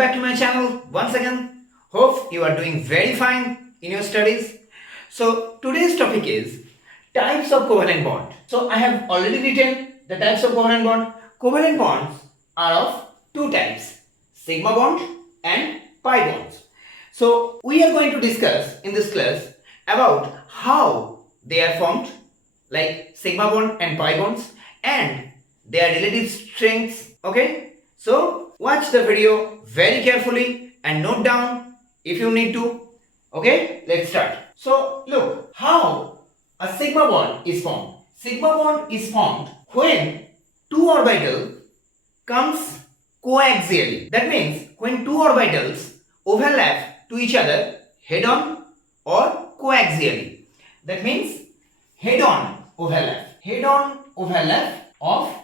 back to my channel once again. Hope you are doing very fine in your studies. So today's topic is types of covalent bond. So I have already written the types of covalent bond. Covalent bonds are of two types, sigma bond and pi bonds. So we are going to discuss in this class about how they are formed, like sigma bond and pi bonds, and their relative strengths. Okay, so watch the video very carefully and note down if you need to. Okay, let's start. So look how a sigma bond is formed. Sigma bond is formed when two orbitals comes coaxially. That means when two orbitals overlap to each other head on or coaxially. That means head on overlap of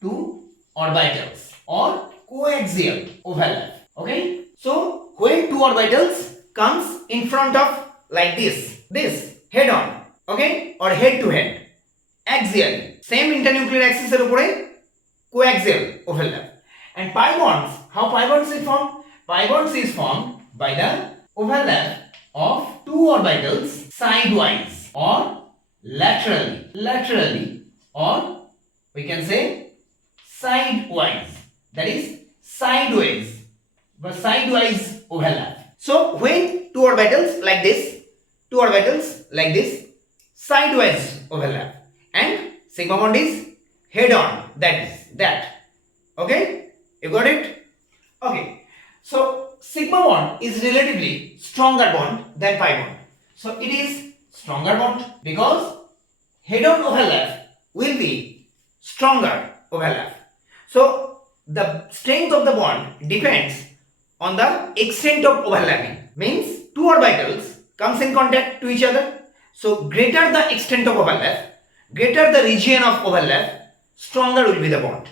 two orbitals or coaxial overlap. Okay, so when two orbitals comes in front of like this head on, okay, or head to head, axially, same internuclear axis er upore coaxial overlap. And pi bonds, how pi bonds is formed? Pi bonds is formed by the overlap of two orbitals sidewise or laterally, or we can say sidewise, that is sideways, but sidewise overlap. So when two orbitals like this, sidewise overlap, and sigma bond is head on, that. Okay, you got it? Okay, so sigma bond is relatively stronger bond than pi bond. So it is stronger bond because head on overlap will be stronger overlap. So the strength of the bond depends on the extent of overlapping. Means two orbitals comes in contact to each other. So greater the extent of overlap, greater the region of overlap, stronger will be the bond.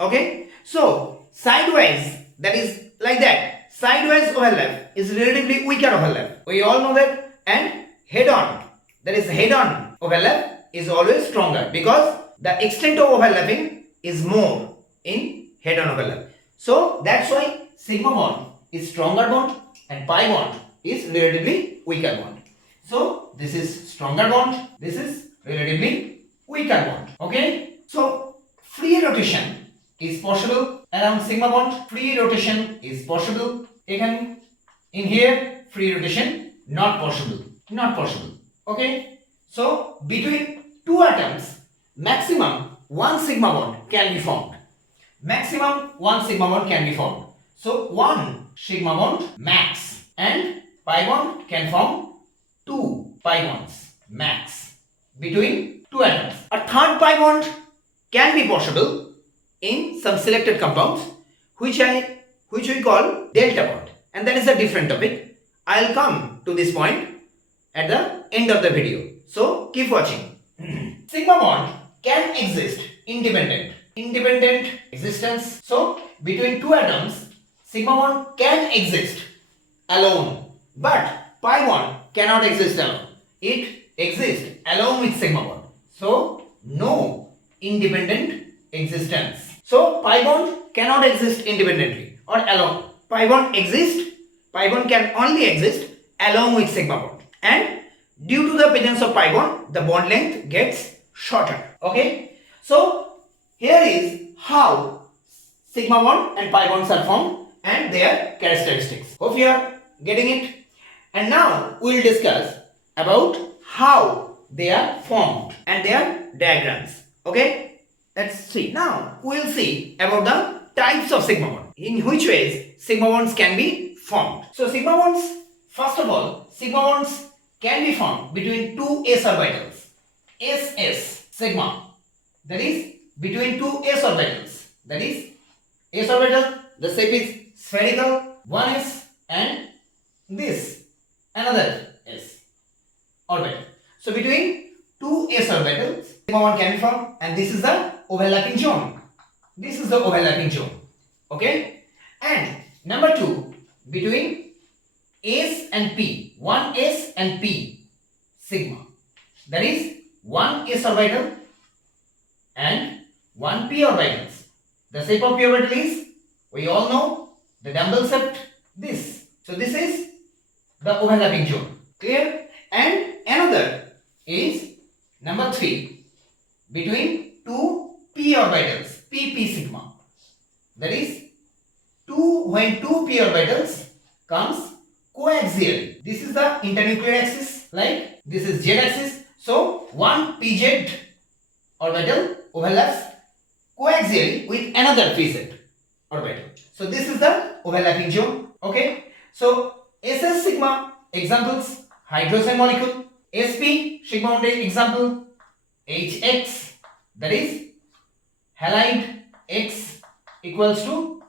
Okay, so sidewise, that is like that, sidewise overlap is relatively weaker overlap. We all know that. And head on, that is head on overlap is always stronger because the extent of overlapping is more in head on overlap. So that's why sigma bond is stronger bond and pi bond is relatively weaker bond. So this is stronger bond, this is relatively weaker bond. Okay, so free rotation is possible around sigma bond. Free rotation is possible. In here free rotation not possible. Okay, so between two atoms maximum one sigma bond can be formed. So one sigma bond max, and pi bond can form two pi bonds max between two atoms. A third pi bond can be possible in some selected compounds which we call delta bond, and that is a different topic. I'll come to this point at the end of the video, so keep watching. Sigma bond can exist independent existence. So between two atoms sigma bond can exist alone, but pi bond cannot exist alone. It exists along with sigma bond. So no independent existence. So pi bond cannot exist independently or alone. Pi bond can only exist along with sigma bond, and due to the presence of pi bond the bond length gets shorter. Okay, so here is how sigma bond and pi bonds are formed and their characteristics. Hope you are getting it. And now we will discuss about how they are formed and their diagrams. Okay, let's see. Now we will see about the types of sigma bond, in which ways sigma bonds can be formed. So sigma bonds, first of all, sigma bonds can be formed between two s orbitals. S sigma, that is between two s orbitals. That is s orbital, the shape is spherical, one s, and this another s orbital. So between two s orbitals sigma bond can be formed, and this is the overlapping zone. Okay, and number two, between s and p, one s and p sigma, that is one s orbital and one p orbitals. The shape of p orbital is, we all know, the dumbbell shaft this. So this is the overlapping zone. Clear? And another is number 3, between two p orbitals, p sigma. That is when two p orbitals comes coaxially. This is the internuclear axis, like this is z axis. So one pz orbital overlaps coaxially with another pz orbital. So this is the overlapping zone. Okay. So SS sigma examples, hydrogen molecule. SP sigma bond example, HX, that is halide X equals to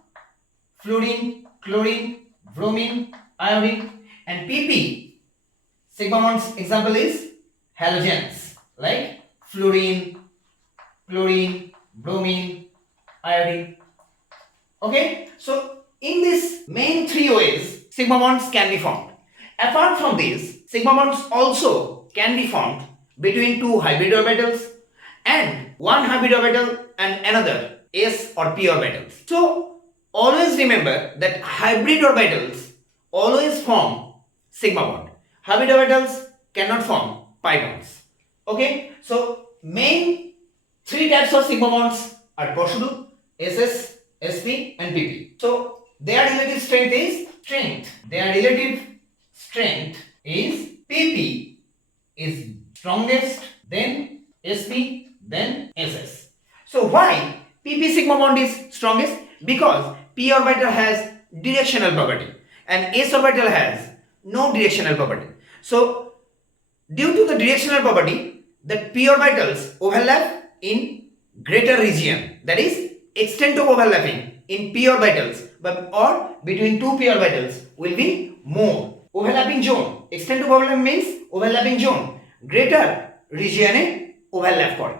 fluorine, chlorine, bromine, iodine. And PP sigma bonds example is halogens like fluorine, chlorine, bromine, iodine. Okay, so in this main 3 ways sigma bonds can be formed. Apart from these, sigma bonds also can be formed between two hybrid orbitals and one hybrid orbital and another s or p orbitals. So always remember that hybrid orbitals always form sigma bond. Hybrid orbitals cannot form pi bonds. Okay, so main 3 types of sigma bonds are possible: SS, SP and PP. So their relative strength is PP is strongest, then SP, then SS. So why PP sigma bond is strongest? Because p orbital has directional property and s orbital has no directional property. So due to the directional property, the p orbitals overlap in greater region, that is extent of overlapping in p orbitals or between two p orbitals will be more. Overlapping zone, extent of overlap means overlapping zone, greater region overlap করে.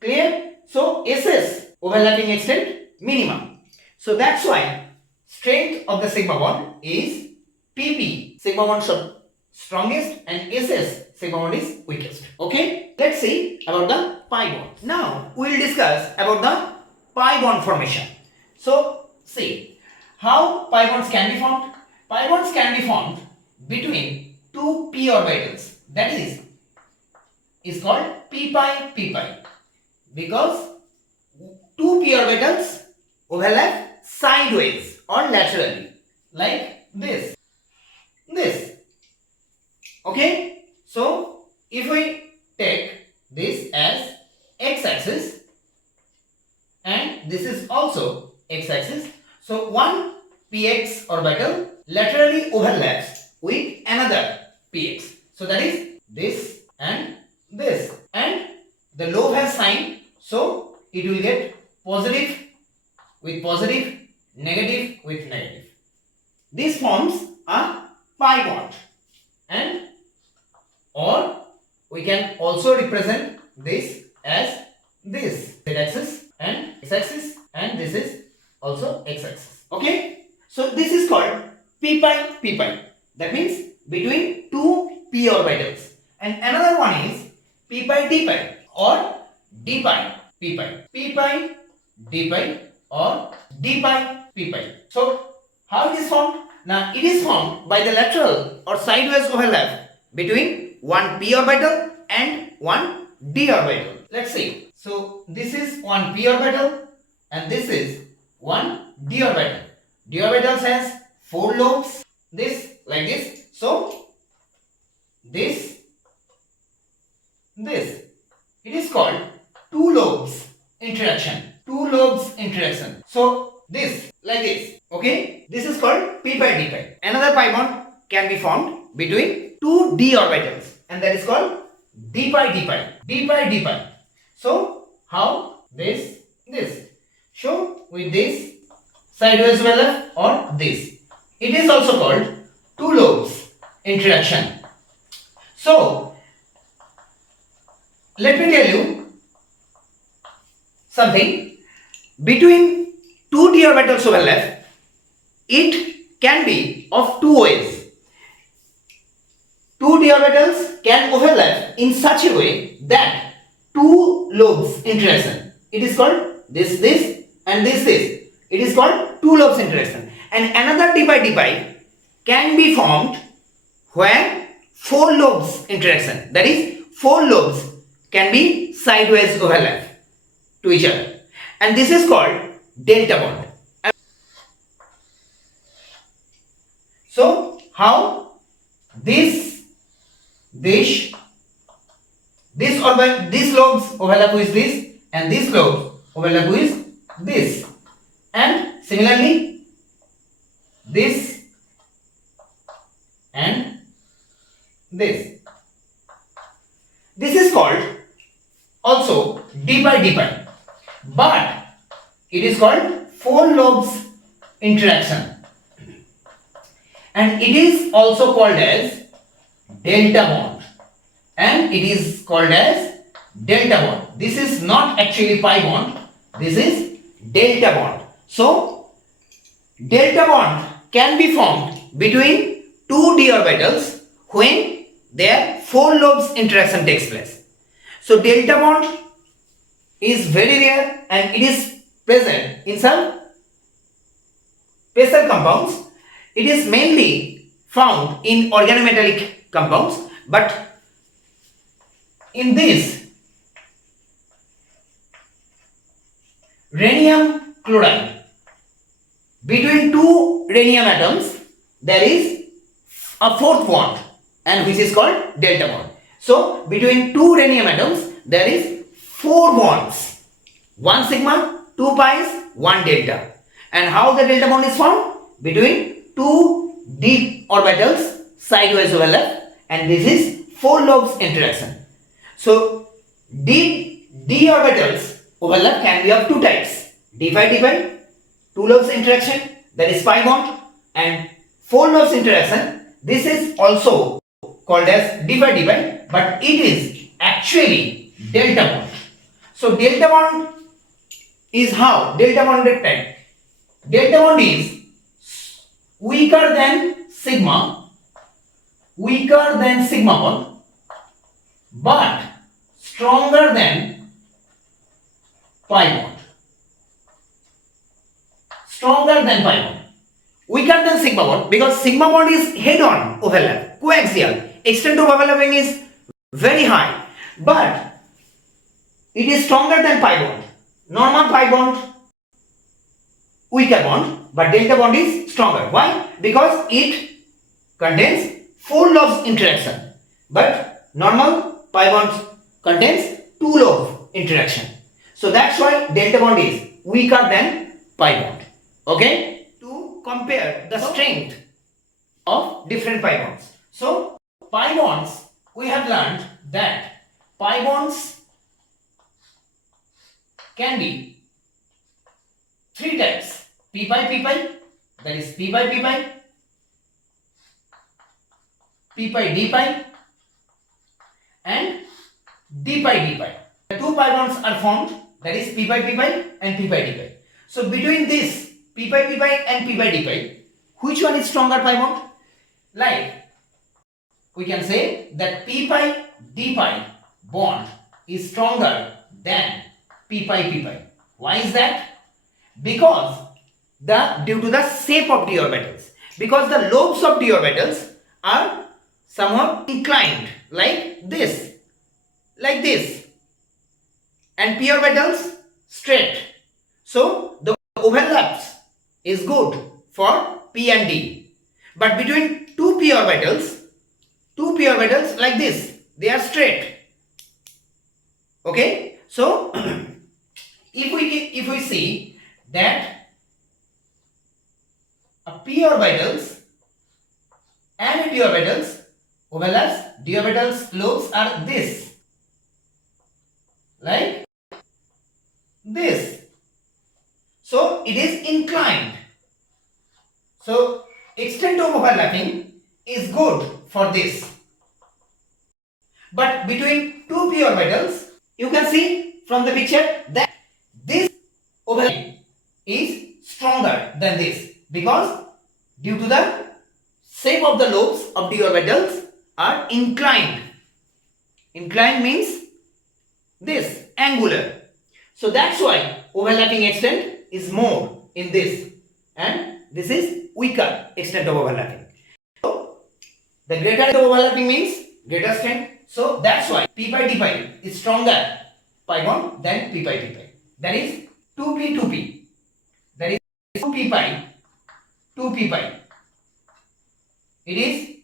Clear? So SS overlapping extent minimum. So that's why strength of the sigma bond is PP sigma bond strongest and SS sigma bond is weakest. Okay, let's see about the pi bond. Now we will discuss about the pi bond formation. So see how pi bonds can be formed. Pi bonds can be formed between two p orbitals, that is called p pi because two p orbitals overlap sideways or laterally like this. Okay, so if we take this as x-axis and this is also x-axis, so one px orbital laterally overlaps with another px. So that is this and this, and the lobe has sign, so it will get positive with positive, negative with negative. This forms a pi bond, and or we can also represent this as this z-axis and x-axis, and this is also x-axis. Okay, so this is called p pi. That means between two p orbitals, and another one is p pi d pi or d pi p pi, p pi d pi or d pi p pi. So how it is formed? Now it is formed by the lateral or sideways overlap between one p orbital and one d orbital. Let's see. So this is one p orbital and this is one d orbital. D orbitals has 4 lobes, this like this. So this it is called two lobes interaction. So this like this. Okay, this is called p pi d pi. Another pi bond can be formed between two d orbitals, and that is called d pi d pi. So how this show with this sideways overlap or this. It is also called two lobes interaction. So let me tell you something. Between two d orbitals overlap, it can be of two ways. Two d orbitals can overlap in such a way that two lobes interaction. It is called this and this. It is called two lobes interaction. And another d-pi can be formed when four lobes interaction. That is, four lobes can be sideways overlap to each other. And this is called delta bond. So, how these lobes overlap with this, and these lobes overlap with this, and similarly this and this. This is called also d-pi, but it is called four lobes interaction, and it is also called as delta bond, and it is called as delta bond. This is not actually pi bond, this is delta bond. So delta bond can be formed between two d orbitals when their four lobes interaction takes place. So delta bond is very rare and it is present in some special compounds. It is mainly found in organometallic compounds, but in this rhenium chloride, between two rhenium atoms there is a fourth bond, and which is called delta bond. So between two rhenium atoms there is four bonds, one sigma, two pi's, one delta. And how the delta bond is formed? Between two d orbitals sideways overlap, and this is four lobes interaction. So d orbitals overlap can be of two types: d-pi, two lobes interaction, that is pi bond, and four lobes interaction. This is also called as d-pi, but it is actually delta bond. So delta bond is how? Delta bond type. Delta bond is weaker than sigma bond, but stronger than pi bond. Stronger than pi bond. Weaker than sigma bond, because sigma bond is head-on overlap, coaxial. Extent of overlapping is very high, but it is stronger than pi bond. Normal pi bond, weaker bond, but delta bond is stronger. Why? Because it contains four lobes interaction, but normal pi bond contains two lobe interaction. So that's why delta bond is weaker than pi bond. Okay? To compare the strength of different pi bonds. So pi bonds, we have learned that pi bonds can be three types: p-pi, that is p-pi, p-pi, d-pi, and d-pi. The two pi bonds are formed, that is p-pi and p-pi, d-pi. So between this p-pi and p-pi, d-pi, which one is stronger pi bond? Like we can say that p-pi, d-pi bond is stronger than p-pi. Why is that? Because due to the shape of d orbitals, because the lobes of d orbitals are somehow inclined like this, and p orbitals straight. So the overlaps is good for p and d. But between two p orbitals like this, they are straight. Okay? So if we see that a p orbitals and d orbitals overlaps, d orbitals lobes are this, like this. So it is inclined. So extent of overlapping is good for this. But between two p orbitals, you can see from the picture that this overlapping is stronger than this, because due to the shape of the lobes of d orbitals are inclined. Inclined means this, angular. So that's why overlapping extent is more. in this, and this is weaker extent of overlapping. So the greater the overlapping means greater strength. So that's why p pi d pi is stronger pi bond than p pi d pi. That is 2p 2p. That is 2p pi 2p pi. It is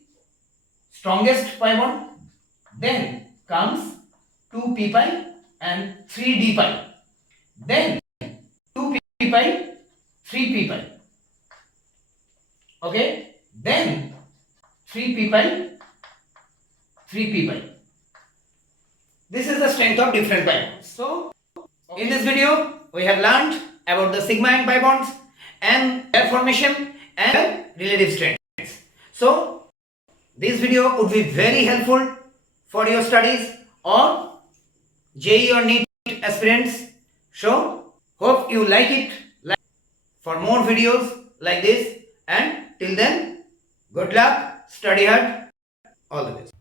strongest pi bond. Then comes 2p pi and 3d pi. Then 2p pi 3p pi. Okay. Then 3p pi 3p pi. This is the strength of different pi bonds. So in this video we have learned about the sigma and pi bonds and their formation and relative strengths. So this video would be very helpful for your studies or JEE or NEET aspirants. So hope you like it. For more videos like this, and till then, good luck, study hard, all the best.